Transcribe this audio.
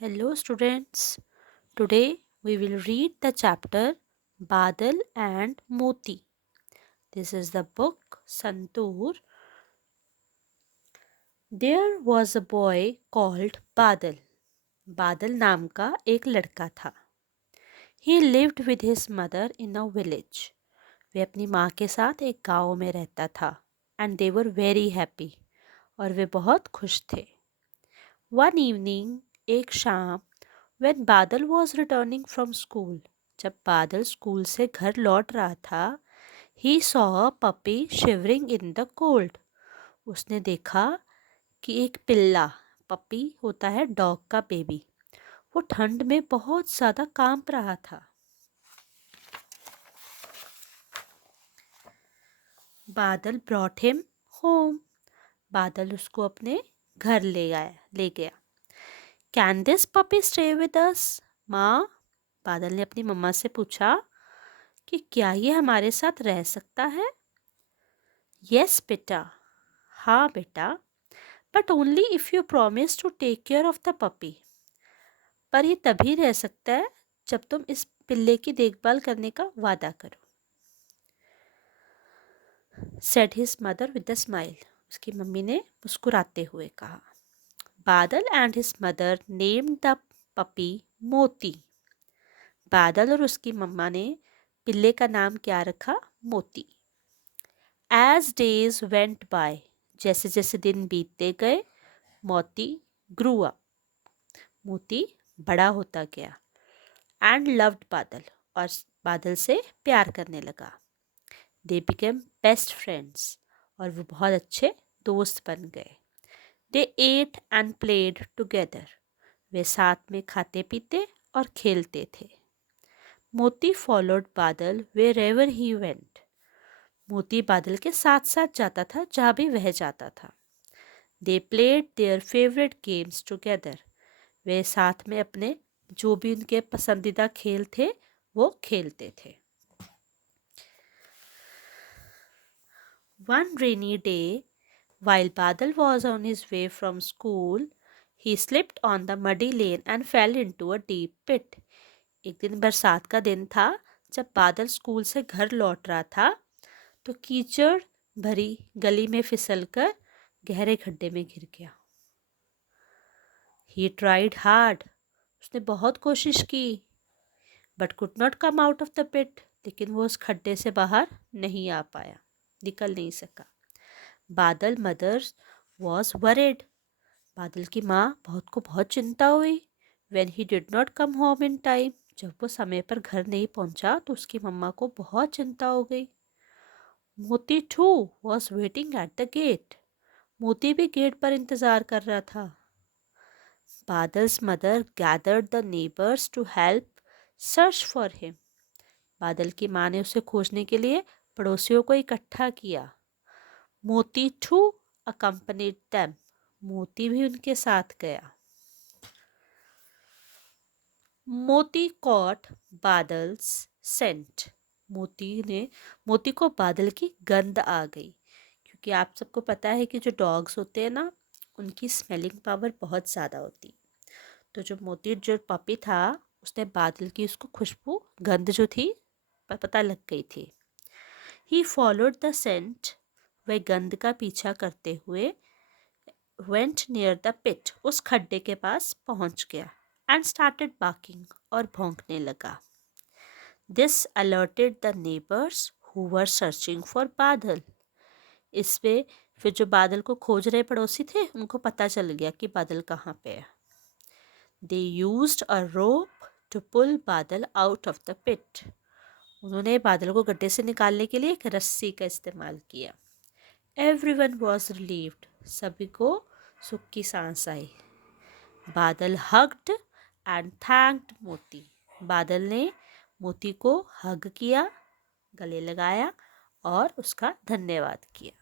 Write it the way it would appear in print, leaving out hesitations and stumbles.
Hello, students. Today we will read the chapter Badal and Moti. This is the book Santur. There was a boy called Badal. बादल नाम का एक लड़का था. He lived with his mother in a village. वे अपनी माँ के साथ एक गांव में रहता था. And they were very happy. और वे बहुत खुश थे. One evening, एक शाम, when बादल was returning from school, जब बादल स्कूल से घर लौट रहा था, he saw a puppy shivering in the cold. उसने देखा कि एक पिल्ला, पपी होता है डॉग का बेबी, वो ठंड में बहुत ज़्यादा कांप रहा था. बादल brought him home. बादल उसको अपने घर ले गया. Can this puppy stay with us? माँ, बादल ने अपनी मम्मा से पूछा कि क्या ये हमारे साथ रह सकता है. Yes बेटा, हाँ बेटा, but only if you promise to take care of the puppy. पर ये तभी रह सकता है जब तुम इस पिल्ले की देखभाल करने का वादा करो. Said his mother with a smile. उसकी मम्मी ने मुस्कुराते हुए कहा. बादल and his mother named the puppy मोती. बादल और उसकी मम्मा ने पिल्ले का नाम क्या रखा? मोती. As days went by, जैसे जैसे दिन बीतते गए, मोती grew up. मोती बड़ा होता गया. And loved बादल, और बादल से प्यार करने लगा. They became best friends, और वो बहुत अच्छे दोस्त बन गए. They ate and played together. वे साथ में खाते पीते और खेलते थे. मोती followed बादल wherever he went. मोती बादल के साथ साथ जाता था जहाँ भी वह जाता था. They played their favorite games together. वे साथ में अपने जो भी उनके पसंदीदा खेल थे वो खेलते थे. One rainy day, while Badal was on his way from school, he slipped on the muddy lane and fell into a deep pit. एक दिन बरसात का दिन था जब बादल स्कूल से घर लौट रहा था तो कीचड़ भरी गली में फिसलकर गहरे खड्डे में गिर गया. He tried hard. उसने बहुत कोशिश की. But could not come out of the pit. लेकिन वो उस खड्डे से बाहर नहीं आ पाया, निकल नहीं सका. बादल मदर was worried. बादल की माँ को बहुत चिंता हुई. When he did not come home in time. जब वो समय पर घर नहीं पहुंचा तो उसकी मम्मा को बहुत चिंता हो गई. मोती too was waiting at the gate. मोती भी गेट पर इंतजार कर रहा था. Badal's mother gathered the neighbors to help search for him. बादल की माँ ने उसे खोजने के लिए पड़ोसियों को इकट्ठा किया. मोती too accompanied them. मोती भी उनके साथ गया. मोती caught बादल्स scent. मोती को बादल की गंध आ गई, क्योंकि आप सबको पता है कि जो डॉग्स होते हैं ना, उनकी स्मेलिंग पावर बहुत ज़्यादा होती. तो जो पपी था उसने बादल की उसको खुशबू गंध जो थी पता लग गई थी. He followed the scent. वह गंध का पीछा करते हुए वेंट नियर द पिट. उस खड्डे के पास पहुंच गया. And started barking. और भौंकने लगा. This alerted the neighbours who were searching for बादल. इसमें फिर जो बादल को खोज रहे पड़ोसी थे उनको पता चल गया कि बादल कहाँ पे है. They used a rope to pull बादल out of the pit. उन्होंने बादल को गड्ढे से निकालने के लिए एक रस्सी का इस्तेमाल किया. Everyone was relieved. सभी को सुख की सांस आई. बादल hugged and thanked मोती. बादल ने मोती को हग किया, गले लगाया और उसका धन्यवाद किया.